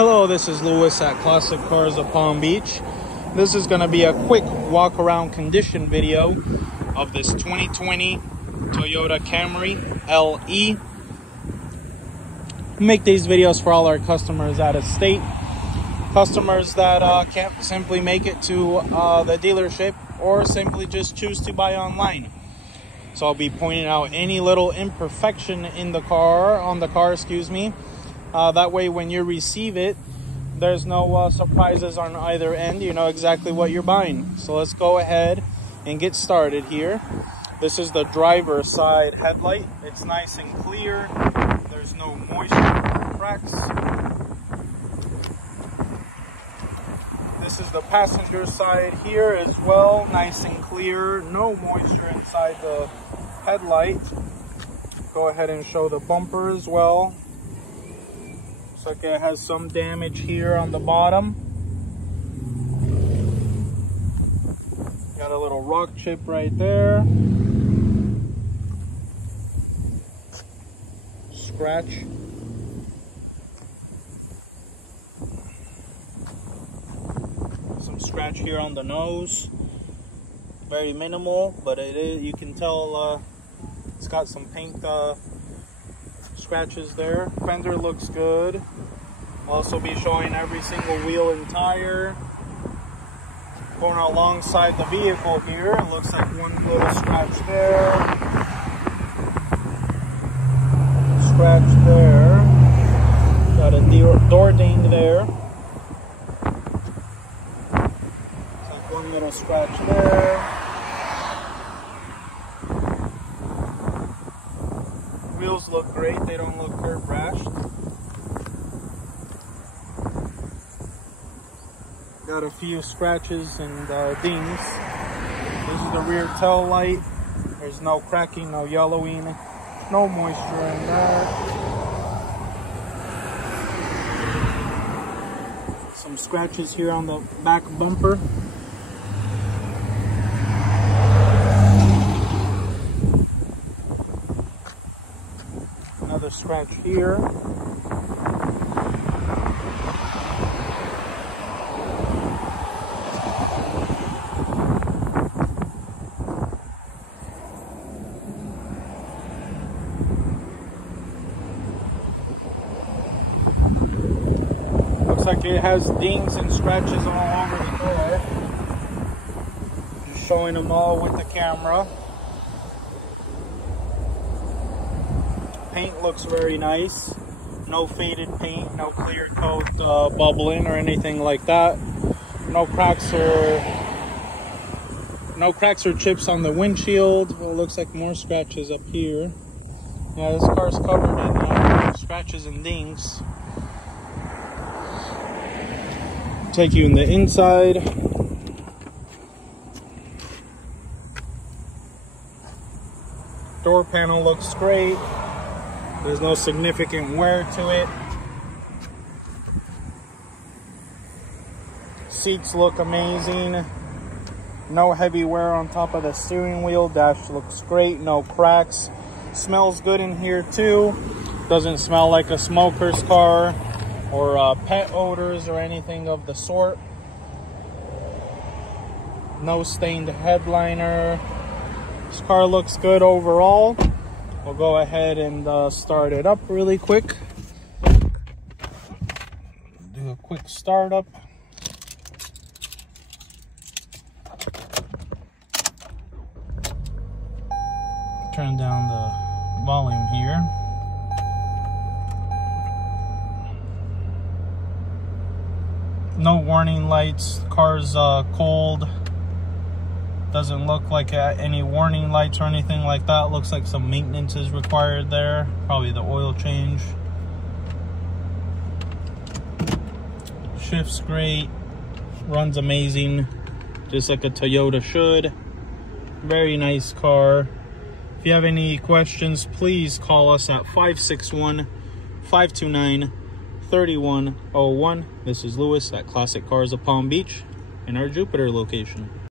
Hello, this is Lewis at Classic Cars of Palm Beach. This is going to be a quick walk around condition video of this 2020 Toyota Camry LE. We make these videos for all our customers out of state, customers that can't simply make it to the dealership or simply just choose to buy online. So I'll be pointing out any little imperfection in the car, that way when you receive it, there's no surprises on either end. You know exactly what you're buying. So let's go ahead and get started here. This is the driver's side headlight. It's nice and clear. There's no moisture or cracks. This is the passenger side here as well. Nice and clear. No moisture inside the headlight. Go ahead and show the bumper as well. Looks like it has some damage here on the bottom. Got a little rock chip right there. Scratch. Some scratch here on the nose. Very minimal, but it is, you can tell it's got some paint scratches there. Fender looks good. I'll also be showing every single wheel and tire. Going alongside the vehicle here, it looks like one little scratch there. Scratch there. Got a door ding there. Looks like one little scratch there. Wheels look great, they don't look curb rashed. Got a few scratches and dings. This is the rear tail light. There's no cracking, no yellowing, no moisture in there. Some scratches here on the back bumper. Another scratch here. Looks like it has dings and scratches all over the car. Just showing them all with the camera. Paint looks very nice. No faded paint, no clear coat bubbling or anything like that. No cracks or chips on the windshield. Well, it looks like more scratches up here. Yeah, this car's covered in scratches and dings. Take you in the inside. Door panel looks great. There's no significant wear to it. Seats look amazing. No heavy wear on top of the steering wheel. Dash looks great. No cracks. Smells good in here too. Doesn't smell like a smoker's car or pet odors or anything of the sort. No stained headliner. This car looks good overall. We'll go ahead and start it up really quick. Do a quick startup. Turn down the volume here. No warning lights. Car's cold. Doesn't look like any warning lights or anything like that. Looks like some maintenance is required there. Probably the oil change. Shifts great. Runs amazing. Just like a Toyota should. Very nice car. If you have any questions, please call us at 561-529-3101. This is Lewis at Classic Cars of Palm Beach in our Jupiter location.